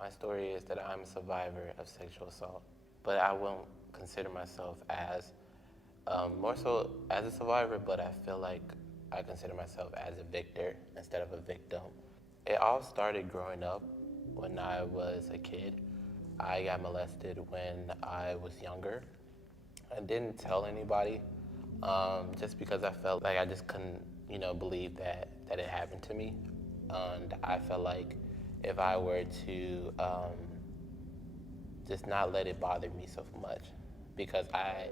My story is that I'm a survivor of sexual assault, but I won't consider myself as more so as a survivor, but I feel like I consider myself as a victor instead of a victim. It all started growing up when I was a kid. I got molested when I was younger. I didn't tell anybody just because I felt like I just couldn't, believe that it happened to me. And I felt like if I were to just not let it bother me so much, because I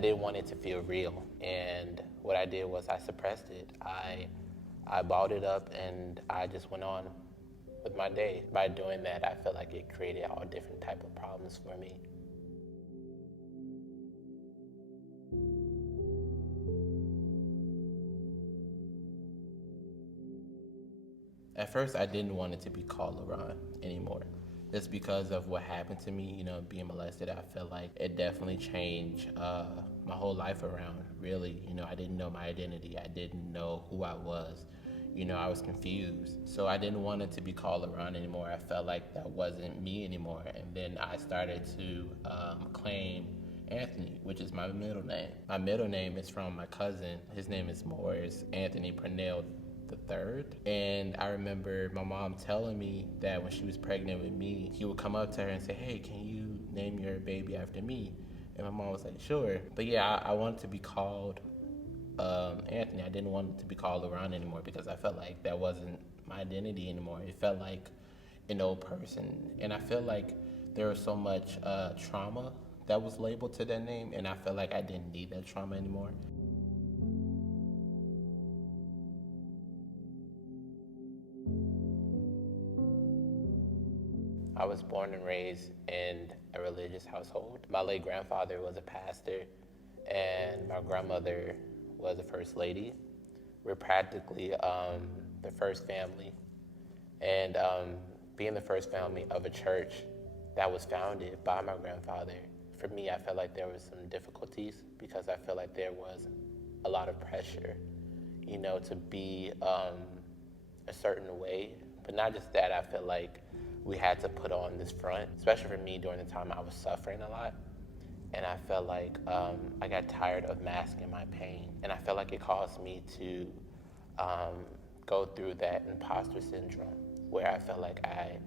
didn't want it to feel real. And what I did was I suppressed it. I balled it up and I just went on with my day. By doing that, I felt like it created all different type of problems for me. At first, I didn't want it to be called Laron anymore. Just because of what happened to me, being molested, I felt like it definitely changed my whole life around. Really, I didn't know my identity. I didn't know who I was. I was confused. So I didn't want it to be called Laron anymore. I felt like that wasn't me anymore. And then I started to claim Anthony, which is my middle name. My middle name is from my cousin. His name is Morris Anthony Purnell the third. And I remember my mom telling me that when she was pregnant with me, he would come up to her and say, "Hey, can you name your baby after me?" And my mom was like, "Sure." But yeah, I wanted to be called Anthony. I didn't want it to be called Laron anymore because I felt like that wasn't my identity anymore. It felt like an old person. And I feel like there was so much trauma that was labeled to that name, and I felt like I didn't need that trauma anymore. I was born and raised in a religious household. My late grandfather was a pastor, and my grandmother was a first lady. We're practically the first family, and being the first family of a church that was founded by my grandfather, for me, I felt like there was some difficulties because I felt like there was a lot of pressure, to be a certain way. But not just that, I feel like we had to put on this front, especially for me during the time I was suffering a lot. And I felt like I got tired of masking my pain. And I felt like it caused me to go through that imposter syndrome where I felt like I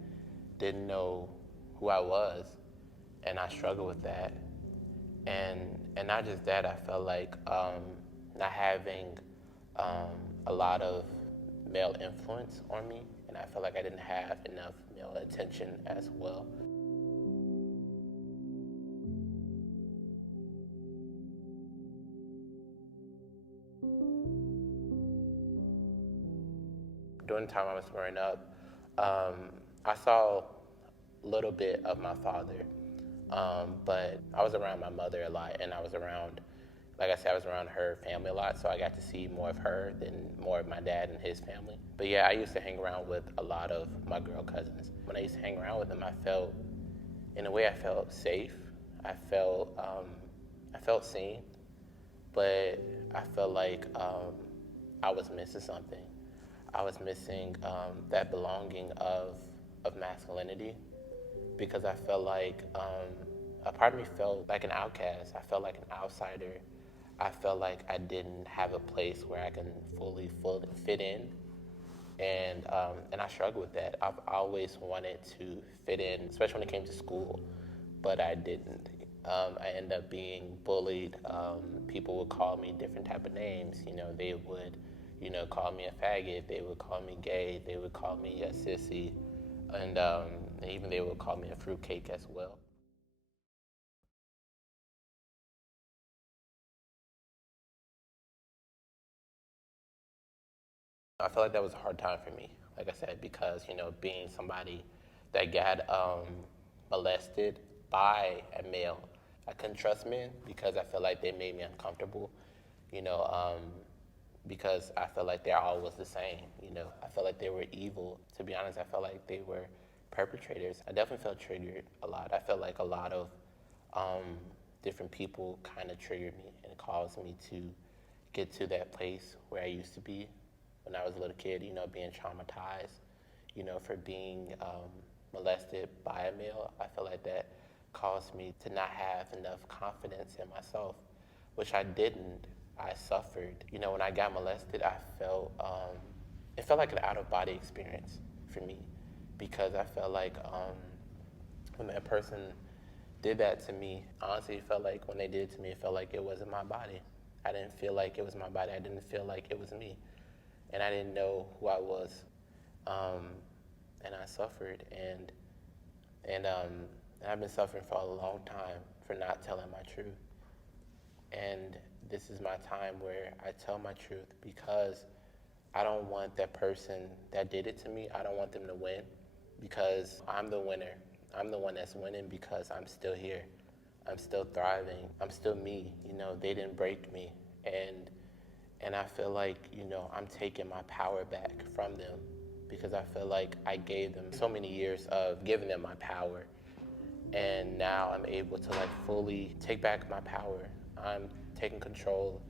didn't know who I was. And I struggled with that. And not just that, I felt like not having a lot of male influence on me, and I felt like I didn't have enough male attention as well. During the time I was growing up, I saw a little bit of my father, but I was around my mother a lot, and I was around, like I said, I was around her family a lot, so I got to see more of her than more of my dad and his family. But yeah, I used to hang around with a lot of my girl cousins. When I used to hang around with them, in a way, I felt safe. I felt seen, but I felt like I was missing something. I was missing that belonging of masculinity because I felt like a part of me felt like an outcast. I felt like an outsider. I felt like I didn't have a place where I can fully fit in, and I struggled with that. I've always wanted to fit in, especially when it came to school, but I didn't. I ended up being bullied. People would call me different type of names. They would, call me a faggot. They would call me gay. They would call me a sissy, and even they would call me a fruitcake as well. I feel like that was a hard time for me, like I said, because, being somebody that got molested by a male, I couldn't trust men because I feel like they made me uncomfortable, you know, um, because I felt like they're always the same, I felt like they were evil. To be honest, I felt like they were perpetrators. I definitely felt triggered a lot. I felt like a lot of um, different people kind of triggered me and caused me to get to that place where I used to be when I was a little kid, being traumatized, for being molested by a male, I feel like that caused me to not have enough confidence in myself, which I didn't. I suffered. You know, when I got molested, it felt like an out of body experience for me, because I felt like when that person did that to me, honestly, it felt like when they did it to me, it felt like it wasn't my body. I didn't feel like it was my body. I didn't feel like it was me. And I didn't know who I was. Um, and I suffered. And I've been suffering for a long time for not telling my truth. And this is my time where I tell my truth, because I don't want that person that did it to me, I don't want them to win, because I'm the winner. I'm the one that's winning because I'm still here. I'm still thriving. I'm still me. You know, they didn't break me. And I feel like, you know, I'm taking my power back from them, because I feel like I gave them so many years of giving them my power. And now I'm able to like fully take back my power. I'm taking control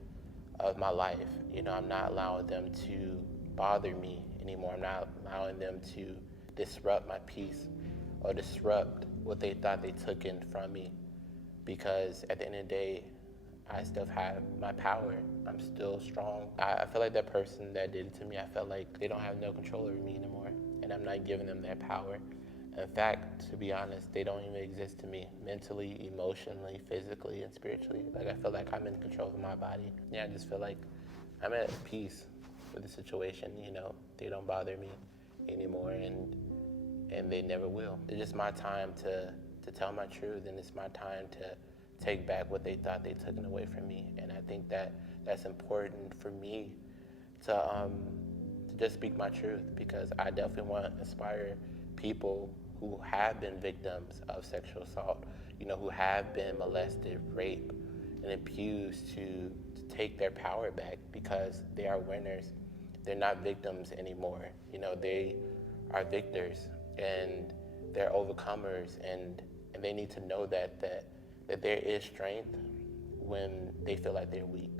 of my life. You know, I'm not allowing them to bother me anymore. I'm not allowing them to disrupt my peace or disrupt what they thought they took in from me. Because at the end of the day, I still have my power. I'm still strong. I feel like that person that did it to me, I felt like they don't have no control over me anymore. And I'm not giving them that power. In fact, to be honest, they don't even exist to me mentally, emotionally, physically, and spiritually. Like, I feel like I'm in control of my body. Yeah, I just feel like I'm at peace with the situation. You know, they don't bother me anymore, and they never will. It's just my time to tell my truth, and it's my time to take back what they thought they took away from me. And I think that that's important for me to just speak my truth, because I definitely want to inspire people who have been victims of sexual assault, you know, who have been molested, raped, and abused to take their power back, because they are winners. They're not victims anymore. You know, they are victors, and they're overcomers, and they need to know that there is strength when they feel like they're weak.